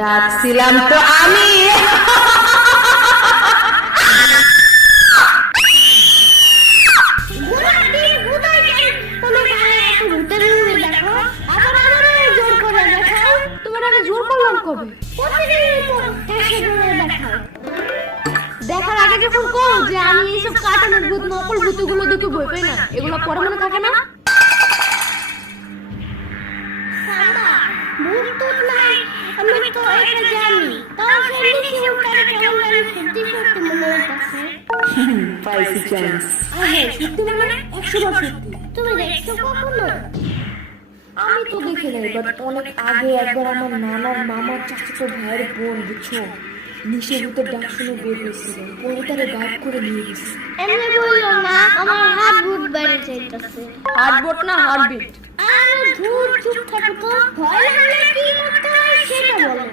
ডাকছিলাম তো আমি। দেখার আগে যখন কো যে আমি এইসব কার্টুনের ভূত নকল ভূতগুলো দেখে ভয় পাই না, এগুলো পরে মনে থাকে না। আমি তো এটা জানি, তাও শুনছি ওটারে কেমন জানি সত্যি সত্যি মনে হইতাছে। পাইছি চান্স। আরে সত্যি মানে 100% সত্যি। তুমি দেখছো কখনো? আমি তো দেখি নাই, বাট অনেক আগে একবার আমার নানার মামার চাচাতো ভাইয়ের বোন, বুঝছো, নিশে ভূতের ডাক শুনে বের হয়েছিল, পরে তারা গায়েব করে নিয়ে গেছে। এমনি বললো না, আমার হাত বুট বেড়ে যাইতাছে। হার্টবিট না হার্টবিট। আরে ধুর, চুপ থাকো তো। ভয় লাগলে কি করতে হয় সেটা বলো।